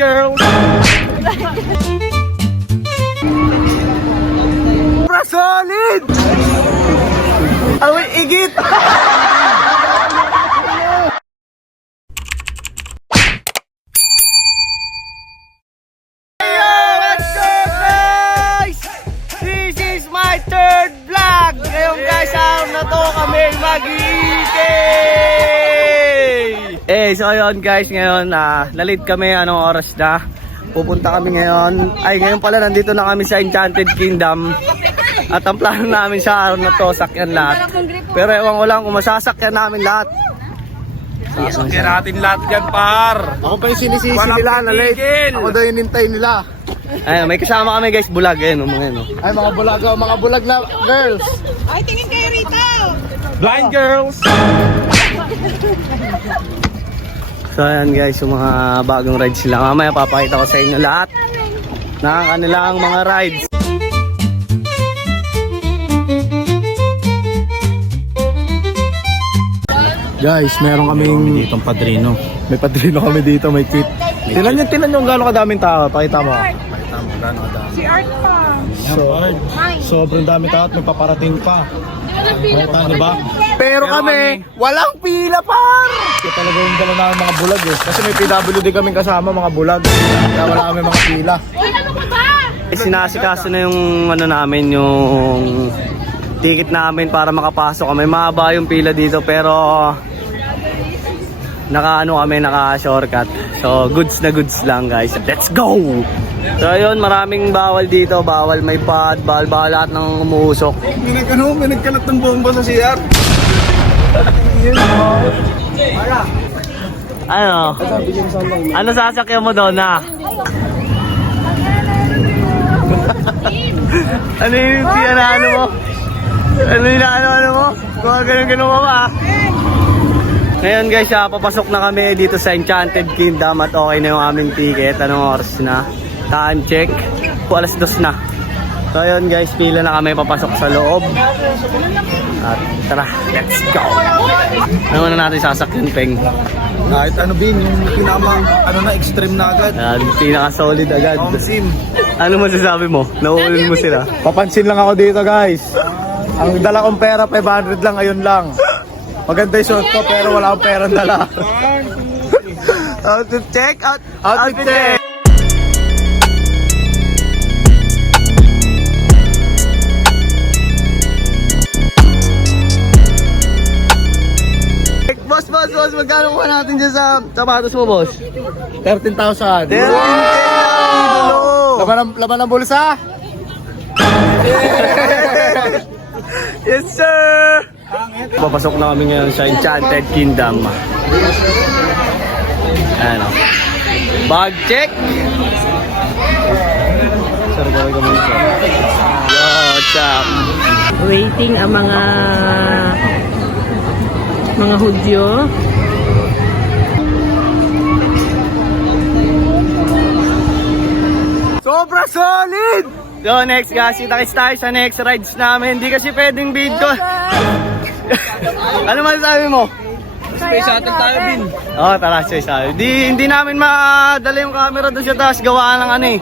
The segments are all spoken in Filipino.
girls! Sobra solid! Away, igit! Third vlog! Ngayon guys, araw na to kami mag-iikay! So ayun guys, ngayon na-late kami, anong oras na? Pupunta kami ngayon, ngayon pala nandito na kami sa Enchanted Kingdom. At ang plano namin sa araw na to, sakyan lahat. Pero ewan ko lang kung masasakyan namin lahat. Sasakyan natin lahat yan, par! Ako pa yung sinisisi nila na late. Ako daw yung nintay nila. Ayun, may kasama kami guys, bulag. Ayun, mga ano. Ay, mga bulag na girls. Ay, tingin kayo rito! Blind girls! So ayan guys, yung mga bagong rides sila. Mamaya papakita ko sa inyo lahat ng kanilang mga rides. Guys, meron kaming Ditong padrino. may padrino kami dito, may kit. Tinan nyo kung gaano kadaming tao. Pakita mo. Si Art pa! Sobrang dami tao at may paparating pa. Di ba? Pero kami, walang pila par! Kaya talaga yung dala namin mga bulag eh. Kasi may PWD kaming kasama, mga bulag. Kaya wala kami mga pila. Uy, ano ka ba? Sinasikaso na yung ano namin, yung ticket namin para makapasok kami. Mahaba yung pila dito pero naka-shortcut. So goods na goods lang guys. Let's go! So ayun, maraming bawal dito. Bawal may pad, bawal lahat ng umuusok. May nagkalat ng bomba sa CR. Ano? Ano sasakyan mo doon na? Ano yung ano mo? Ano yung ano mo? Kung ganun mo ba? Ngayon guys, papasok na kami dito sa Enchanted Kingdom at okay na yung aming ticket. Anong oras na? Time check. Alas 2 na. So ayun guys, pila na kami papasok sa loob. At tara, let's go! Ano na natin sasakyan, Peng? Kahit ano Bin, yung extreme na agad. Pinaka-solid agad. Sim. Ano masasabi mo? Nauulin mo sila? Papansin lang ako dito guys. Ang dala kong pera 500 lang, ayun lang. Maganda yung suot ko pero wala akong perang dala. Outfit check! Outfit check! Boss, magkano kuha natin dyan sa sapatos mo, boss? 13,000. 13,000! Laman ng bulsa? Yes, sir! Papasok na kami ngayon sa Enchanted Kingdom. Ano? Bag check! Sir, gawin ka muna, sir. Yo, chap! Waiting ang mga Hudyo. Sobra solid! So next guys, kita-kits tayo sa next rides namin. Hindi kasi pwedeng video. Ano masasabi mo? Space shuttle tayo Bin. Oo, tara, sabi. Hindi namin madala yung camera doon sa taas. Gawa ng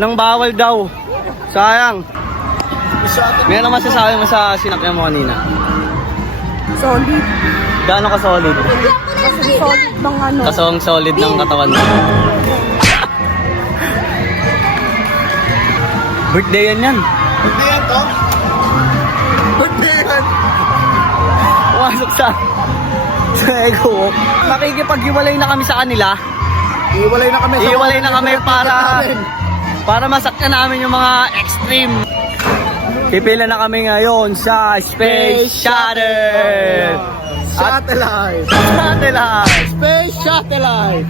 ng bawal daw. Sayang. Meron masasabi mo sa sinakyan mo kanina? Solid. Gaano ka solid? Kasi solid bang ano? Kasong solid ng katawan mo. Birthday yan. Birthday yan to? Birthday yan. Pumasok sa Ego Walk. Nakikipag-iwalay na kami sa kanila. Iiwalay na kami. Iiwalay na kami para masakyan namin yung mga extreme. Pipila na kami ngayon sa Space Shuttle. Satellite. Space Satellite.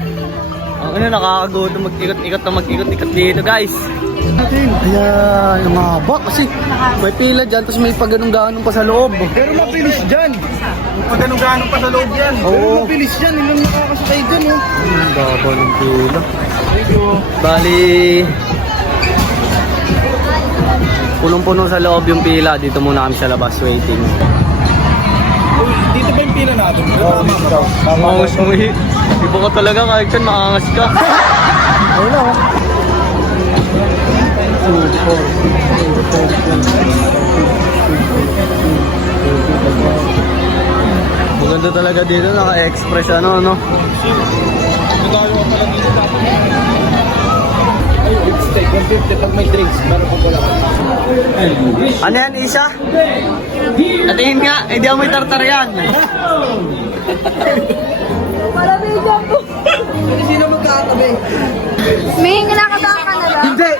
Ang nakakagutom mag-ikot dito guys. Ayan, yung haba kasi may pila dyan, tapos may pagganong-ganong pa sa loob. Pero mabilis dyan. Pagganong-ganong pa sa loob yan. Pero mabilis dyan, ilang nakakasakay dyan. Ang baba ng pila. Bali, punong-puno sa loob yung pila. Dito muna kami sa labas waiting. Dito ba yung pila natin? Maangas mo eh. Iba ka talaga kahit saan maangas ka. Ayun na, oh. 2, 4, 6, 7, 8, 9, 10, 11, 12, 13, 14, 15, 16, 17, 18, 19, 20, 21. Maganda talaga dito, naka-express ano, no? Ay, it's take 150 pag may drinks. Pero kung wala ka. Ano yan, Isa? Atingin nga, hindi ako may tartar yan. Sino magkakatabi? May hingalakadaan ka na lang. Hindi!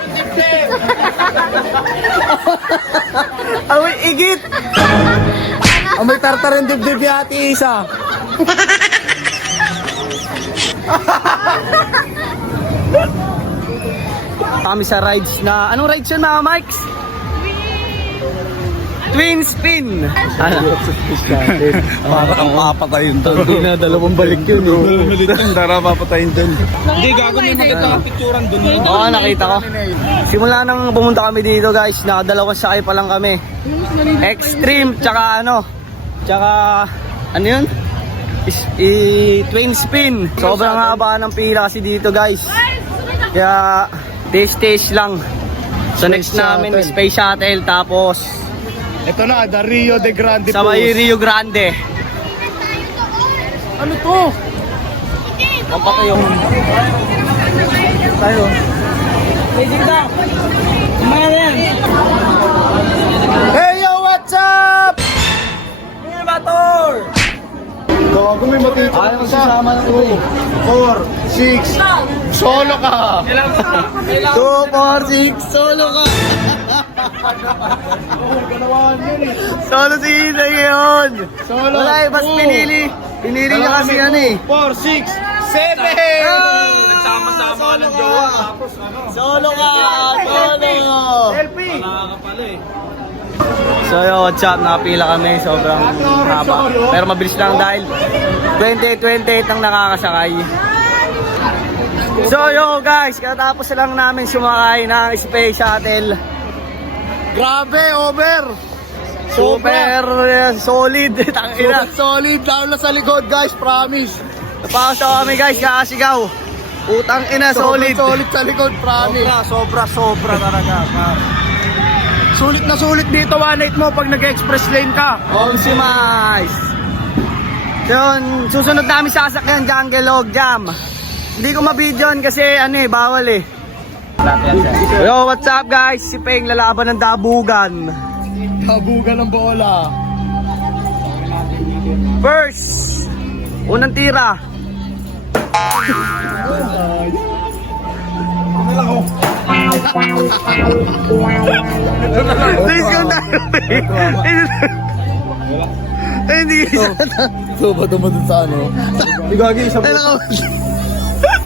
Awi, igit! Ang may tartar yung dibdib ni Ate Isa. Kami sa rides na, anong rides yun mga Mikes? Twin spin! Ano? Para kang papatayin doon. Hindi na, dalawang balik yun. Para papatayin doon. Hindi, gago may makita ang picturean doon. Oo, nakita ko. Simula nang pumunta kami dito guys, nakadalawang sakay pa lang kami. Extreme, tsaka ano, tsaka, ano yun? Twin spin. Sobrang haba ng pila kasi dito guys. Kaya, taste lang. So next namin, Space Shuttle, tapos Ito na, the Rio de Grande sa may Rio Grande. Ano to? Pampatayo. Tayo. Hey yo, what's up? Gago may matito. Ayaw sasama ng 2, 4, 6. Solo ka. 2, 4, 6, solo ka. Solo si Ina ngayon. Solo. Wala eh, mas pinili. Pinili niya kasi ano eh. 4, 6, 7. Nagsama-sama ka ng jowa. Solo ka. Solo. Selfie. So yo, what's up? Nakapila kami. Sobrang haba. Pero mabilis lang dahil 28 ang nakakasakay. So yo guys, katapos lang namin sumakay ng Space Shuttle. Grabe, over. Super solid. Tangina. Solid, lalo na sa likod guys, promise. Napakasaw kami guys, kakasigaw. Utang ina, solid. Solid sa likod, promise. Sobra talaga. Sulit na sulit dito, 1.8 mo pag nag-express lane ka. Optimize. Yun, susunod namin sasakyan, Jungle Log Jam. Hindi ko mabidyon kasi ano eh, bawal eh. Yo, what's up guys? Si Peng lalaban ng dabugan. Kabugan ng bola. First, unang tira. Please kung tayo. Hindi So, ba dumadun sa ano? Igagi, isang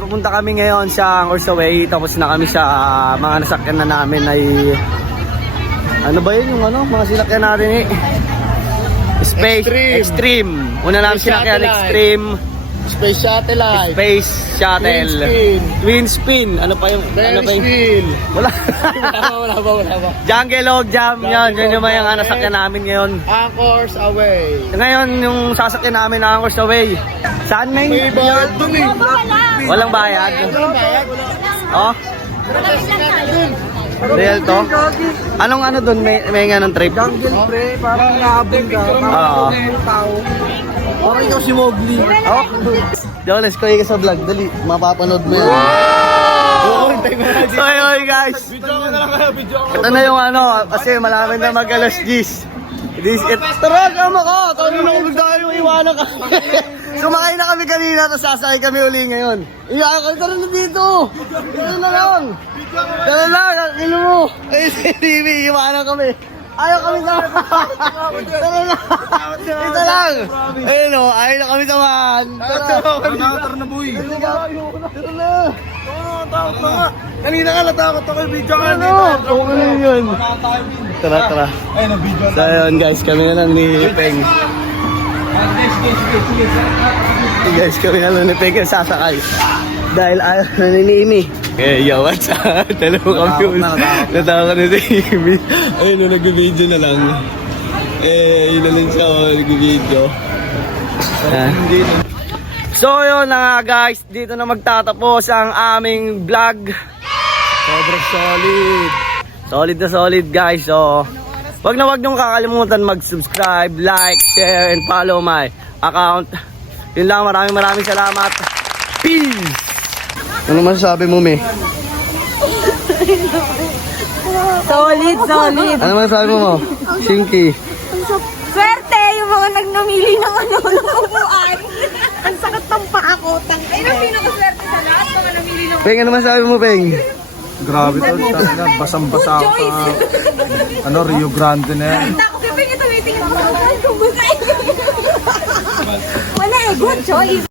Pumunta kami ngayon sa Orsaway, tapos na kami sa mga nasakyan na namin ay ano ba yun yung ano, mga sinakyan natin eh. Space Extreme. Una namin Space sinakyan Satellite. Extreme Space Satellite. Space Shuttle. Twin Spin. Ano pa yung ano pa yung Wheel. wala. Wala ba? Jungle Log Jam yun. Yun yung mga Jam. nasakyan namin ngayon. Anchors away. Ngayon yung sasakyan namin na Angkors Away. Saan na May yung bayad dun eh. walang bayad? Walang bayad. Oh? Real to? Anong ano dun? May nga ng trip? Jungle pre, parang nahabol ka. Oo. Tao. Parang ikaw si Mowgli. Oh? Jonas, kuya ka sa vlog. Dali, mapapanood mo yan. So yun guys. Ito na yung ano, kasi malaman na mag-alas 10. Tara, kama ka! Kanina kung tayo iwanan ka. Sumakay na kami kanina, tapos sasakay kami uli ngayon. Iyakan, tara na dito! Dito na lang! Tara na, kakino mo! Eh, si TV, iwanan kami. Ayaw kami sa... Tara na! Dito lang! Ayun o, ayaw na kami samahan. Tara na boy. Tara na! Kanina ka natakot ako yung video ka Ano? Ano yun? Tara. Ay, na-video So yun guys, kami na lang ni Peng. Guys, kami na lang ni Peng ang sasakay. Dahil ayaw na ni Imi. Eh, yo, what's up? Dalawa kami. Natakot na si Imi. Ayun na, nag-video na lang. Eh, yun na lang siya, nag-video. So yun na nga guys, dito na magtatapos ang aming vlog. Sobrang solid. Solid na solid guys. So wag niyong kakalimutan mag-subscribe, like, share, and follow my account. Yun lang, maraming salamat. Peace! Ano masasabi mo, Me? Solid, solid. Ano masasabi mo, Shinky? Swerte yung mga nagnamili ng ano, ng upuan. Ang sakit ng paa ko. Ayun ang pinakaswerte sa lahat, mga namili ng Peng, ano masasabi mo, Peng? Grabe to, talaga, basang-basa ako sa Rio Grande na yan. Ako kaya ito, may tingin ako. Wala eh, good choice.